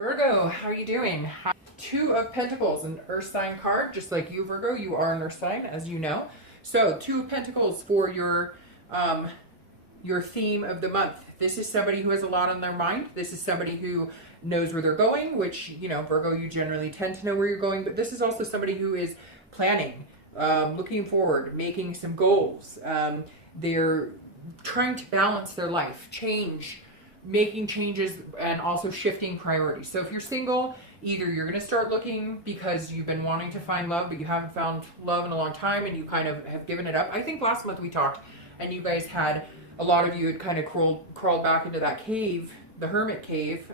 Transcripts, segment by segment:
Virgo, how are you doing? Two of Pentacles, an Earth sign card, just like you, Virgo. You are an Earth sign, as you know. So, Two of Pentacles for your theme of the month. This is somebody who has a lot on their mind. This is somebody who knows where they're going, which, Virgo, you generally tend to know where you're going. But this is also somebody who is planning, looking forward, making some goals. They're trying to balance their life, making changes, and also shifting priorities. So if you're single, either you're going to start looking because you've been wanting to find love, but you haven't found love in a long time and you kind of have given it up. I think last month we talked and you guys had, a lot of you had kind of crawled back into that cave, the hermit cave,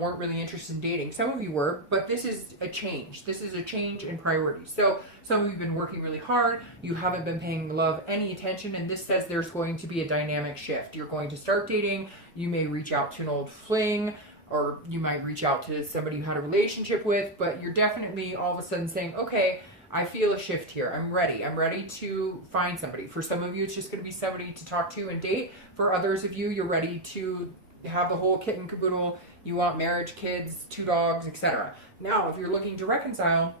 weren't really interested in dating. Some of you were, but this is a change. This is a change in priorities. So some of you have been working really hard. You haven't been paying love any attention, and this says there's going to be a dynamic shift. You're going to start dating. You may reach out to an old fling, or you might reach out to somebody you had a relationship with, but you're definitely all of a sudden saying, okay, I feel a shift here. I'm ready. I'm ready to find somebody. For some of you, it's just going to be somebody to talk to and date. For others of you, you're ready to have the whole kit and caboodle. You want marriage, kids, 2 dogs, etc. Now, if you're looking to reconcile,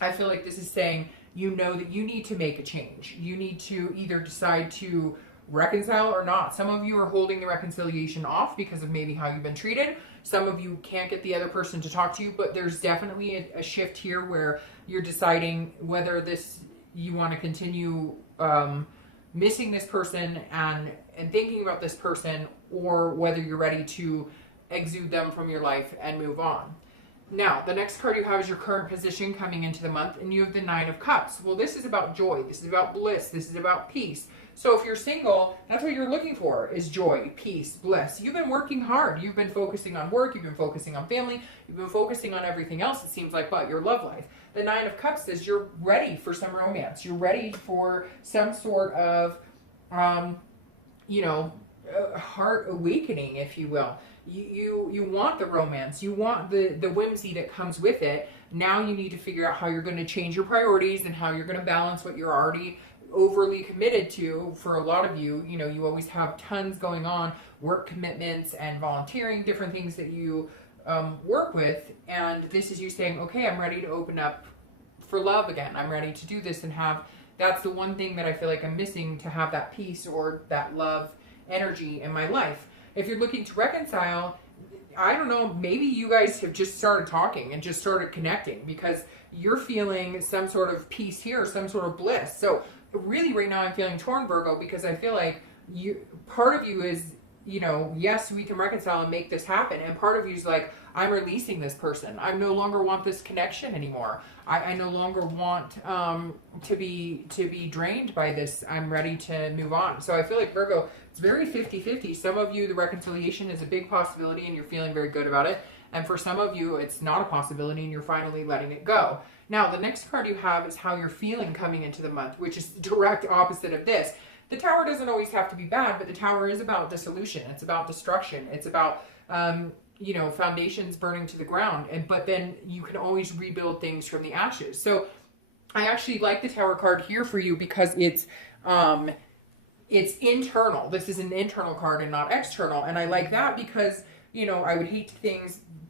I feel like this is saying you know that you need to make a change. You need to either decide to reconcile or not. Some of you are holding the reconciliation off because of maybe how you've been treated. Some of you can't get the other person to talk to you, but there's definitely a shift here where you're deciding whether you want to continue missing this person and thinking about this person, or whether you're ready to exude them from your life and move on. Now, the next card you have is your current position coming into the month, and you have the 9 of Cups. Well, this is about joy. This is about bliss. This is about peace. So if you're single, that's what you're looking for, is joy, peace, bliss. You've been working hard. You've been focusing on work. You've been focusing on family. You've been focusing on everything else, it seems like, but your love life. The 9 of Cups says you're ready for some romance. You're ready for some sort of, heart awakening, if you will. You want the romance. You want the whimsy that comes with it. Now you need to figure out how you're going to change your priorities and how you're going to balance what you're already overly committed to. For a lot of you, you always have tons going on, work commitments and volunteering, different things that you work with. And this is you saying, okay, I'm ready to open up for love again. I'm ready to do this and that's the one thing that I feel like I'm missing, to have that peace or that love energy in my life. If you're looking to reconcile, I don't know, maybe you guys have just started talking and just started connecting because you're feeling some sort of peace here, some sort of bliss. So really right now I'm feeling torn, Virgo, because I feel like part of you is, yes, we can reconcile and make this happen. And part of you is like, I'm releasing this person. I no longer want this connection anymore. I no longer want to be drained by this. I'm ready to move on. So I feel like, Virgo, it's very 50-50. Some of you, the reconciliation is a big possibility and you're feeling very good about it. And for some of you, it's not a possibility and you're finally letting it go. Now, the next card you have is how you're feeling coming into the month, which is the direct opposite of this. The Tower doesn't always have to be bad, but the Tower is about dissolution. It's about destruction. It's about, foundations burning to the ground. But then you can always rebuild things from the ashes. So I actually like the Tower card here for you because it's internal. This is an internal card and not external. And I like that because, I would hate to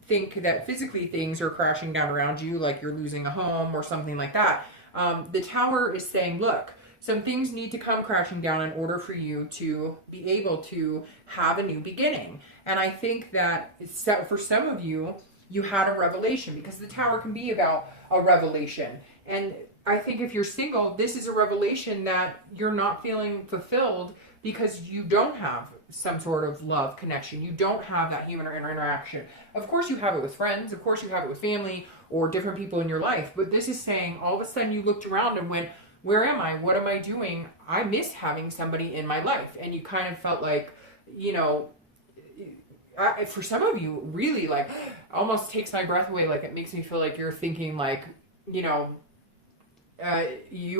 think that physically things are crashing down around you, like you're losing a home or something like that. The Tower is saying, look, some things need to come crashing down in order for you to be able to have a new beginning. And I think that for some of you, you had a revelation, because the Tower can be about a revelation. And I think if you're single, this is a revelation that you're not feeling fulfilled because you don't have some sort of love connection. You don't have that human interaction. Of course you have it with friends. Of course you have it with family or different people in your life. But this is saying all of a sudden you looked around and went, where am I? What am I doing? I miss having somebody in my life. And you kind of felt like, for some of you, really like almost takes my breath away. Like it makes me feel like you're thinking like, you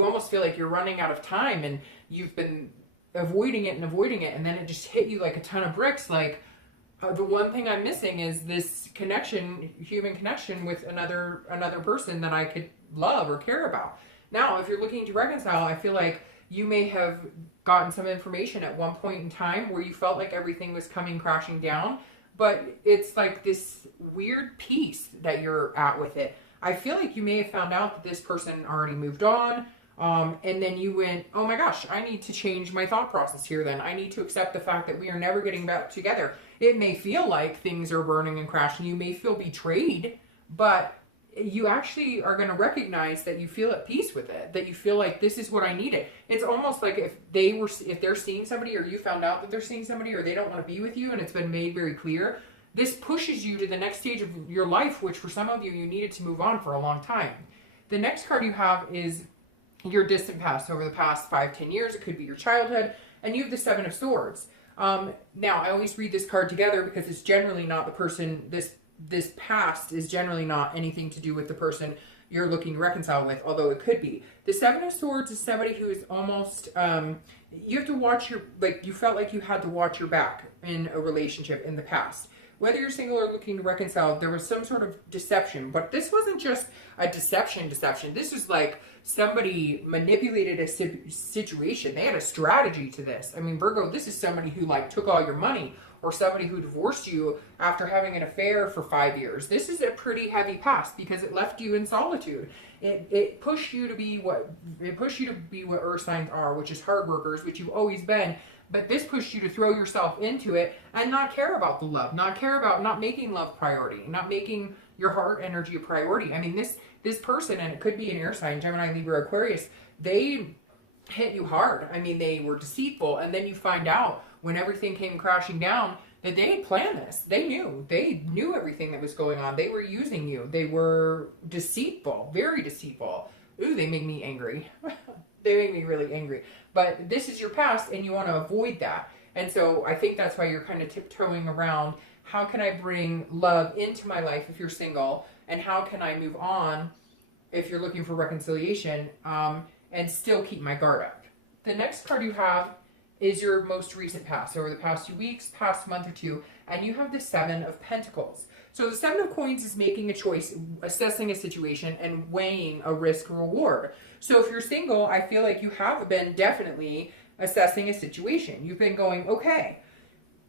almost feel like you're running out of time and you've been avoiding it. And then it just hit you like a ton of bricks. Like the one thing I'm missing is this connection, human connection with another person that I could love or care about. Now, if you're looking to reconcile, I feel like you may have gotten some information at one point in time where you felt like everything was coming crashing down, but it's like this weird peace that you're at with it. I feel like you may have found out that this person already moved on. And then you went, oh my gosh, I need to change my thought process here then. I need to accept the fact that we are never getting back together. It may feel like things are burning and crashing. You may feel betrayed, but you actually are going to recognize that you feel at peace with it, that you feel like this is what I needed. It's almost like if they're seeing somebody, or you found out that they're seeing somebody, or they don't want to be with you, and it's been made very clear, this pushes you to the next stage of your life, which for some of you, you needed to move on for a long time. The next card you have is your distant past, over the past 5-10 years. It could be your childhood, and you have the Seven of Swords. Now, I always read this card together because it's generally not the person, this past is generally not anything to do with the person you're looking to reconcile with, although it could be. The Seven of Swords is somebody who is almost, you have to watch you felt like you had to watch your back in a relationship in the past. Whether you're single or looking to reconcile, there was some sort of deception. But this wasn't just a deception. This was like somebody manipulated a situation. They had a strategy to this. I mean, Virgo, this is somebody who like took all your money, or somebody who divorced you after having an affair for 5 years. This is a pretty heavy past because it left you in solitude. It pushed you to be what earth signs are, which is hard workers, which you've always been. But this pushed you to throw yourself into it and not care about the love, not making love priority, not making your heart energy a priority. I mean, this person, and it could be an air sign, Gemini, Libra, Aquarius, they hit you hard. I mean, they were deceitful. And then you find out when everything came crashing down that they had planned this. They knew everything that was going on. They were using you. They were deceitful, very deceitful. Ooh, they make me angry. They make me really angry. But this is your past, and you want to avoid that. And so I think that's why you're kind of tiptoeing around. How can I bring love into my life if you're single? And how can I move on if you're looking for reconciliation, and still keep my guard up? The next card you have is your most recent past, over the past 2 weeks, past month or two, and you have the Seven of Pentacles. So the Seven of Coins is making a choice, assessing a situation, and weighing a risk reward. So if you're single, I feel like you have been definitely assessing a situation. You've been going, okay,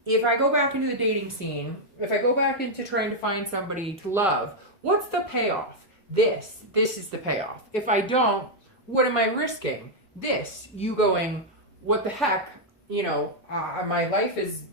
if I go back into the dating scene, if I go back into trying to find somebody to love, what's the payoff? This is the payoff. If I don't, what am I risking? This, you going, what the heck? You know, my life is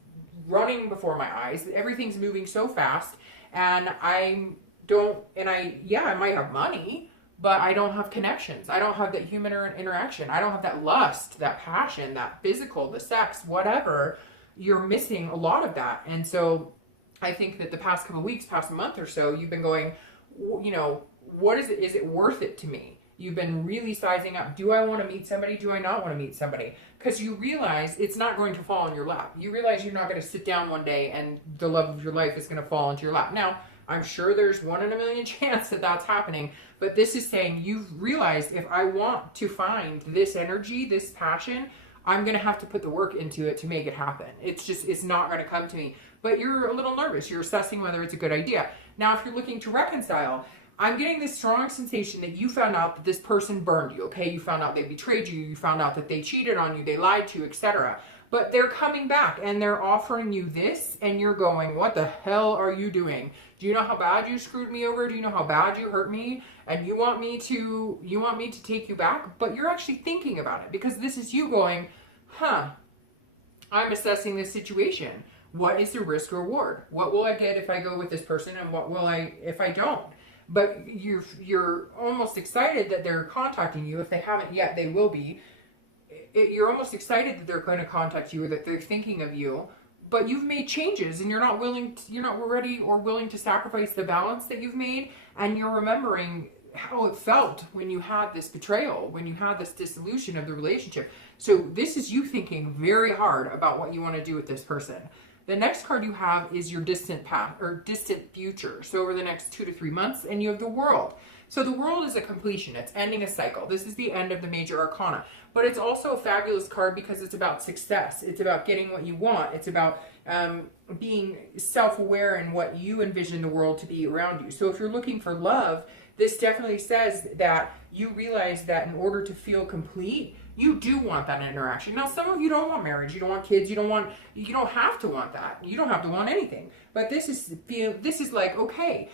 running before my eyes. Everything's moving so fast, and I might have money, but I don't have connections. I don't have that human interaction. I don't have that lust, that passion, that physical, the sex, whatever. You're missing a lot of that. And so I think that the past couple of weeks, past month or so, you've been going, you know, what is it? Is it worth it to me? You've been really sizing up. Do I want to meet somebody? Do I not want to meet somebody? Because you realize it's not going to fall in your lap. You realize you're not going to sit down one day and the love of your life is going to fall into your lap. Now, I'm sure there's 1 in a million chance that that's happening, but this is saying you've realized, if I want to find this energy, this passion, I'm going to have to put the work into it to make it happen. It's not going to come to me. But you're a little nervous. You're assessing whether it's a good idea. Now, if you're looking to reconcile, I'm getting this strong sensation that you found out that this person burned you, okay? You found out they betrayed you. You found out that they cheated on you, they lied to you, etc. But they're coming back and they're offering you this, and you're going, what the hell are you doing? Do you know how bad you screwed me over? Do you know how bad you hurt me? And you want me to take you back? But you're actually thinking about it, because this is you going, I'm assessing this situation. What is the risk reward? What will I get if I go with this person, and what will I if I don't? But you're almost excited that they're contacting you. If they haven't yet, they will be. You're almost excited that they're going to contact you, or that they're thinking of you. But you've made changes, and you're not ready or willing to sacrifice the balance that you've made. And you're remembering how it felt when you had this betrayal, when you had this dissolution of the relationship. So this is you thinking very hard about what you want to do with this person. The next card you have is your distant past or distant future. So over the next 2 to 3 months, and you have the World. So the World is a completion. It's ending a cycle. This is the end of the major arcana. But it's also a fabulous card because it's about success. It's about getting what you want. It's about being self-aware in what you envision the world to be around you. So if you're looking for love, this definitely says that you realize that in order to feel complete, You do want that interaction. Now, some of you don't want marriage, you don't want kids, you don't have to want that. You don't have to want anything. But this is like, okay,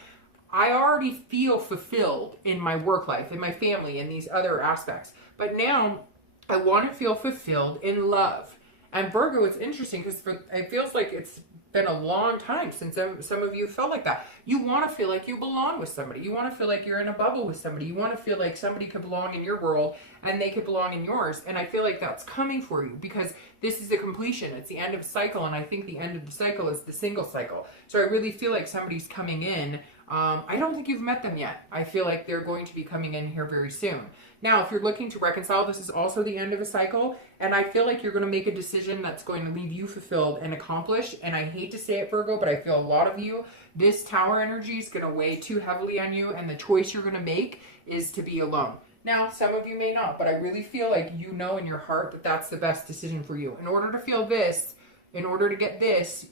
I already feel fulfilled in my work life, in my family, in these other aspects. But now I want to feel fulfilled in love. And Virgo, it's interesting because it feels like it's been a long time since some of you felt like that. You want to feel like you belong with somebody. You want to feel like you're in a bubble with somebody. You want to feel like somebody could belong in your world and they could belong in yours. And I feel like that's coming for you because this is the completion. It's the end of a cycle. And I think the end of the cycle is the single cycle. So I really feel like somebody's coming in. I don't think you've met them yet. I feel like they're going to be coming in here very soon. Now, if you're looking to reconcile, this is also the end of a cycle. And I feel like you're going to make a decision that's going to leave you fulfilled and accomplished. And I hate to say it, Virgo, but I feel a lot of you, this Tower energy is going to weigh too heavily on you. And the choice you're going to make is to be alone. Now, some of you may not, but I really feel like you know in your heart that that's the best decision for you. In order to feel this, in order to get this,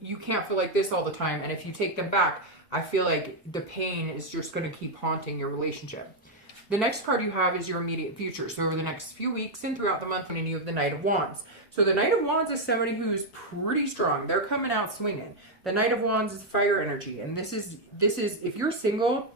you can't feel like this all the time. And if you take them back, I feel like the pain is just going to keep haunting your relationship. The next card you have is your immediate future. So over the next few weeks and throughout the month, and you have the Knight of Wands. So the Knight of Wands is somebody who's pretty strong. They're coming out swinging. The Knight of Wands is fire energy. And this is if you're single,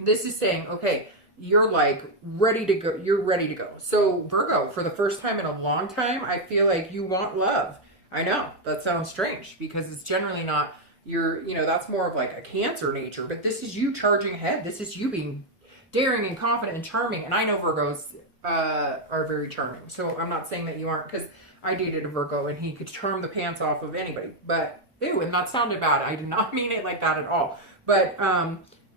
this is saying, okay, you're like ready to go. You're ready to go. So Virgo, for the first time in a long time, I feel like you want love. I know that sounds strange because it's generally not that's more of like a Cancer nature, but this is you charging ahead. This is you being daring and confident and charming. And I know Virgos are very charming. So I'm not saying that you aren't, because I dated a Virgo and he could charm the pants off of anybody. But, ew, and that sounded bad. I did not mean it like that at all. But,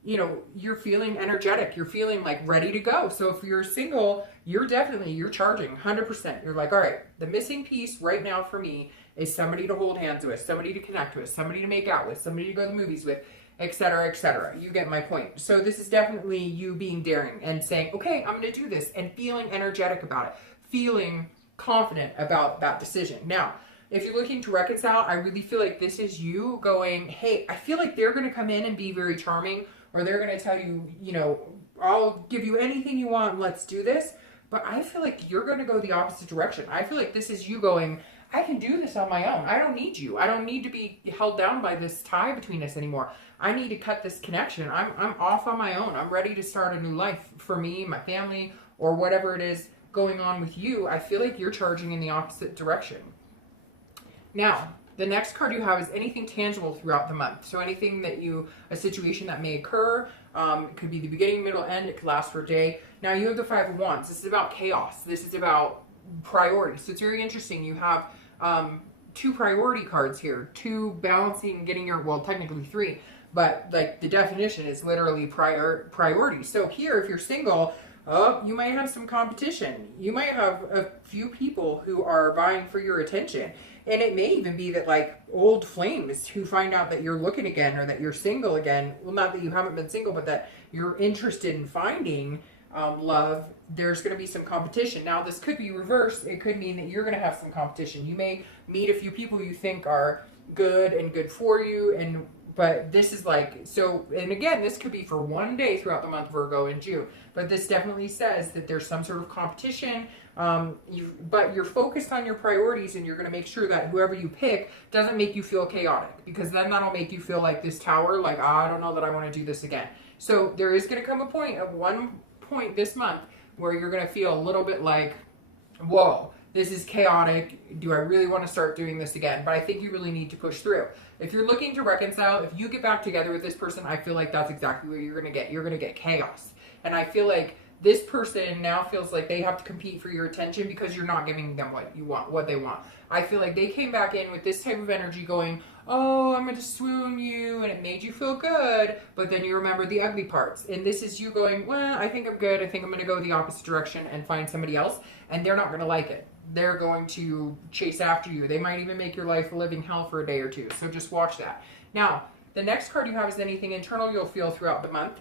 you're feeling energetic. You're feeling like ready to go. So if you're single, you're charging 100%. You're like, all right, the missing piece right now for me is somebody to hold hands with, somebody to connect with, somebody to make out with, somebody to go to the movies with, etc., etc. You get my point. So this is definitely you being daring and saying, okay, I'm going to do this, and feeling energetic about it, feeling confident about that decision. Now, if you're looking to reconcile, I really feel like this is you going, hey, I feel like they're going to come in and be very charming, or they're going to tell you, I'll give you anything you want, let's do this. But I feel like you're going to go the opposite direction. I feel like this is you going, I can do this on my own. I don't need you. I don't need to be held down by this tie between us anymore. I need to cut this connection. I'm off on my own. I'm ready to start a new life for me, my family, or whatever it is going on with you. I feel like you're charging in the opposite direction. Now, the next card you have is anything tangible throughout the month. So anything a situation that may occur, it could be the beginning, middle, end. It could last for a day. Now you have the Five of Wands. This is about chaos. This is about priorities. So it's very interesting. You have two priority cards here, two balancing, getting technically three, but like the definition is literally priority. So here, if you're single, you might have some competition. You might have a few people who are vying for your attention. And it may even be that like old flames who find out that you're looking again, or that you're single again. Well, not that you haven't been single, but that you're interested in finding love. There's going to be some competition. Now, this could be reversed. It could mean that you're going to have some competition. You may meet a few people you think are good and good for you, but this is like, so, and again, this could be for one day throughout the month, Virgo, in June. But this definitely says that there's some sort of competition, but you're focused on your priorities, and you're going to make sure that whoever you pick doesn't make you feel chaotic, because then that'll make you feel like this Tower, like, I don't know that I want to do this again. So there is going to come a point this month where you're going to feel a little bit like, whoa, this is chaotic. Do I really want to start doing this again? But I think you really need to push through. If you're looking to reconcile, if you get back together with this person, I feel like that's exactly what you're going to get. You're going to get chaos. And I feel like this person now feels like they have to compete for your attention because you're not giving them what they want. I feel like they came back in with this type of energy going, oh, I'm going to swoon you, and it made you feel good, but then you remember the ugly parts. And this is you going, well, I think I'm good. I think I'm going to go the opposite direction and find somebody else, and they're not going to like it. They're going to chase after you. They might even make your life a living hell for a day or two. So just watch that. Now, the next card you have is anything internal you'll feel throughout the month.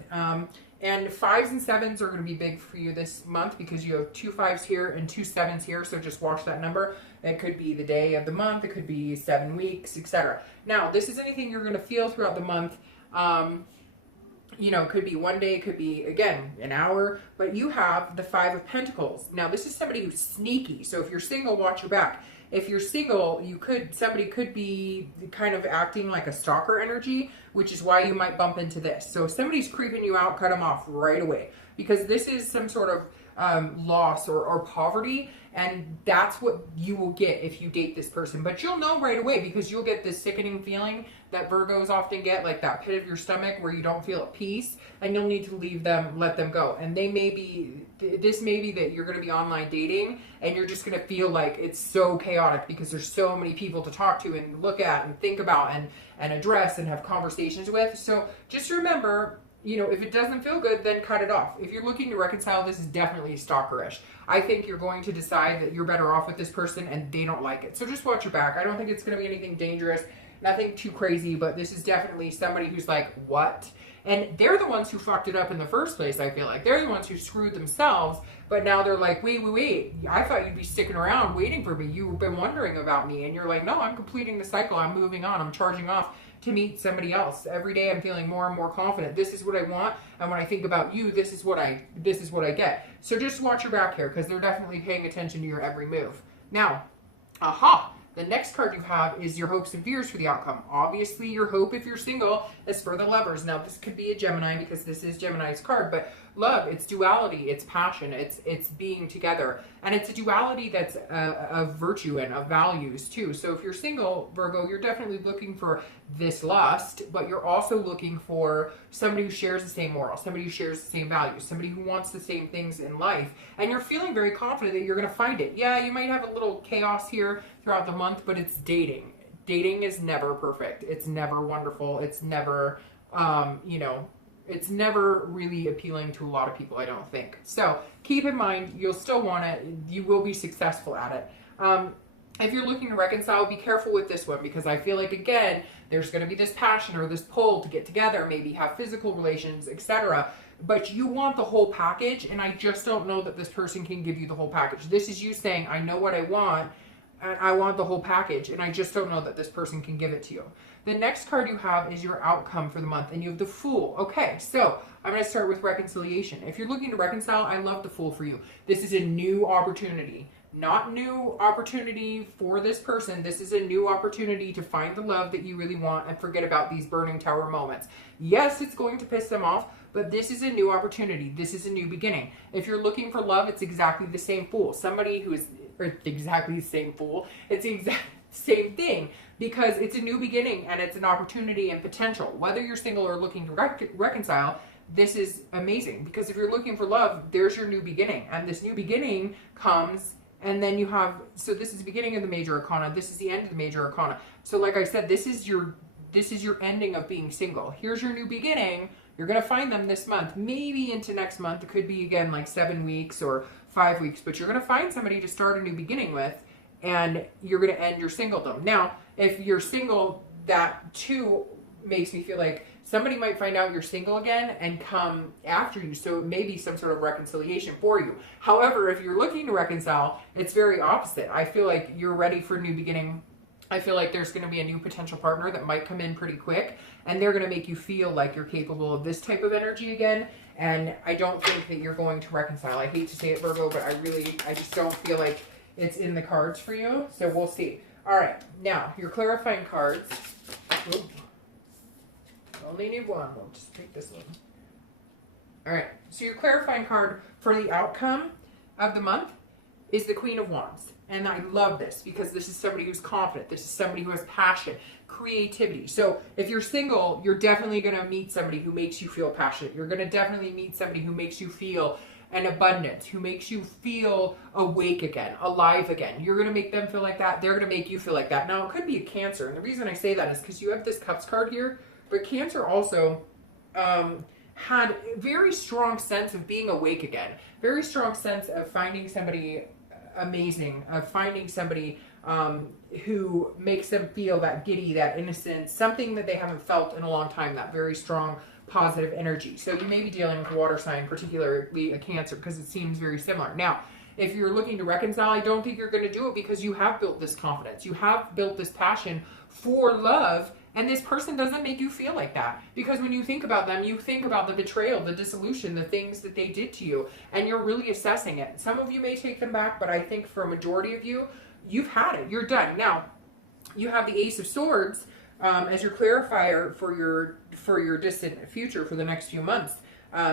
And 5s and 7s are going to be big for you this month because you have 2 5s here and 2 7s here. So just watch that number. It could be the day of the month. It could be 7 weeks, etc. Now, this is anything you're going to feel throughout the month. You know, it could be one day, it could be, again, an hour, but you have the Five of Pentacles. Now, this is somebody who's sneaky. So if you're single, watch your back. If you're single, somebody could be kind of acting like a stalker energy, which is why you might bump into this. So if somebody's creeping you out, cut them off right away, because this is some sort of loss or poverty, and that's what you will get if you date this person. But you'll know right away, because you'll get this sickening feeling that Virgos often get, like that pit of your stomach where you don't feel at peace, and you'll need to leave them, let them go. And this may be that you're going to be online dating, and you're just going to feel like it's so chaotic because there's so many people to talk to and look at and think about and address and have conversations with. So just remember, you know, if it doesn't feel good, then cut it off. If you're looking to reconcile, this is definitely stalkerish. I think you're going to decide that you're better off with this person and they don't like it. So just watch your back. I don't think it's going to be anything dangerous, nothing too crazy, but this is definitely somebody who's like, what? And they're the ones who fucked it up in the first place, I feel like. They're the ones who screwed themselves, but now they're like, wait. I thought you'd be sticking around waiting for me. You've been wondering about me. And you're like, no, I'm completing the cycle. I'm moving on. I'm charging off to meet somebody else. Every day I'm feeling more and more confident. This is what I want, and when I think about you, this is what I get. So just watch your back here, because they're definitely paying attention to your every move. Now, the next card you have is your hopes and fears for the outcome. Obviously, your hope, if you're single, is for the lovers. Now, this could be a Gemini, because this is Gemini's card, but love, it's duality, it's passion, it's being together. And it's a duality that's of virtue and of values, too. So if you're single, Virgo, you're definitely looking for this lust, but you're also looking for somebody who shares the same morals, somebody who shares the same values, somebody who wants the same things in life. And you're feeling very confident that you're going to find it. Yeah, you might have a little chaos here throughout the month, but it's dating. Dating is never perfect. It's never wonderful. It's never, it's never really appealing to a lot of people, I don't think. So keep in mind, you'll still want it. You will be successful at it. If you're looking to reconcile, be careful with this one, because I feel like, again, there's going to be this passion or this pull to get together, maybe have physical relations, etc. But you want the whole package, and I just don't know that this person can give you the whole package. This is you saying, I know what I want, and I want the whole package, and I just don't know that this person can give it to you. The next card you have is your outcome for the month, and you have the Fool. Okay, so I'm going to start with reconciliation. If you're looking to reconcile, I love the Fool for you. This is a new opportunity. Not new opportunity for this person. This is a new opportunity to find the love that you really want and forget about these burning tower moments. Yes, it's going to piss them off, but this is a new opportunity. This is a new beginning. If you're looking for love, it's exactly the same Fool. Somebody who is exactly the same Fool. It's the exact same thing, because it's a new beginning and it's an opportunity and potential. Whether you're single or looking to reconcile, this is amazing, because if you're looking for love, there's your new beginning, and this new beginning comes. And then you have, so this is the beginning of the major arcana. This is the end of the major arcana. So like I said, this is your ending of being single. Here's your new beginning. You're going to find them this month, maybe into next month. It could be, again, like 7 weeks or 5 weeks, but you're going to find somebody to start a new beginning with, and you're going to end your singledom. Now, if you're single, that too makes me feel like somebody might find out you're single again and come after you. So it may be some sort of reconciliation for you. However, if you're looking to reconcile, it's very opposite. I feel like you're ready for a new beginning. I feel like there's going to be a new potential partner that might come in pretty quick, and they're going to make you feel like you're capable of this type of energy again. And I don't think that you're going to reconcile. I hate to say it, Virgo, but I just don't feel like it's in the cards for you. So we'll see. All right. Now, your clarifying cards. Oops. Only need one. We'll just take this one. All right. So your clarifying card for the outcome of the month is the Queen of Wands. And I love this, because this is somebody who's confident. This is somebody who has passion, creativity. So if you're single, you're definitely going to meet somebody who makes you feel passionate. You're going to definitely meet somebody who makes you feel an abundance, who makes you feel awake again, alive again. You're going to make them feel like that. They're going to make you feel like that. Now, it could be a Cancer. And the reason I say that is because you have this Cups card here. But Cancer also had a very strong sense of being awake again. Very strong sense of finding somebody amazing, of finding somebody who makes them feel that giddy, that innocence, something that they haven't felt in a long time, that very strong positive energy. So you may be dealing with a water sign, particularly a Cancer, because it seems very similar. Now, if you're looking to reconcile, I don't think you're going to do it, because you have built this confidence. You have built this passion for love, And this person doesn't make you feel like that, because when you think about them, you think about the betrayal, the dissolution, the things that they did to you, and you're really assessing it. Some of you may take them back, but I think for a majority of you, you've had it. You're done. Now, you have the Ace of Swords as your clarifier for your distant future, for the next few months,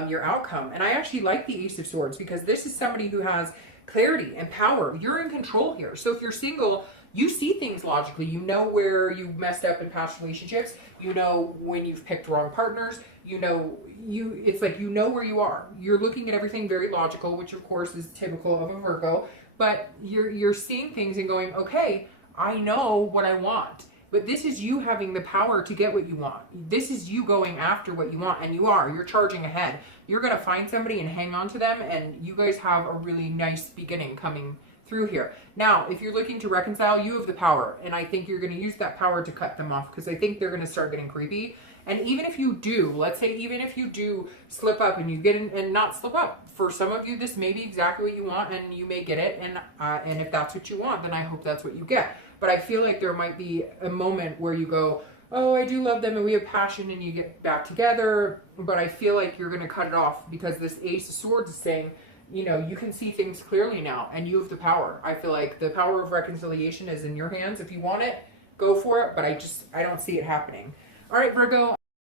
your outcome. And I actually like the Ace of Swords because this is somebody who has clarity and power. You're in control here. So if you're single, you see things logically. You know where you messed up in past relationships. You know when you've picked wrong partners. It's like you know where you are. You're looking at everything very logical, which of course is typical of a Virgo. But you're seeing things and going, okay, I know what I want. But this is you having the power to get what you want. This is you going after what you want, and you're charging ahead. You're going to find somebody and hang on to them, and you guys have a really nice beginning coming through here. Now, if you're looking to reconcile, you have the power, and I think you're going to use that power to cut them off, because I think they're going to start getting creepy. And even if you do, let's say even if you do slip up and you get in, and not slip up, for some of you this may be exactly what you want, and you may get it, and if that's what you want, then I hope that's what you get. But I feel like there might be a moment where you go, oh, I do love them and we have passion, and you get back together. But I feel like you're going to cut it off, because this Ace of Swords is saying, you know, you can see things clearly now, and you have the power. I feel like the power of reconciliation is in your hands. If you want it, go for it. But I don't see it happening. All right, Virgo.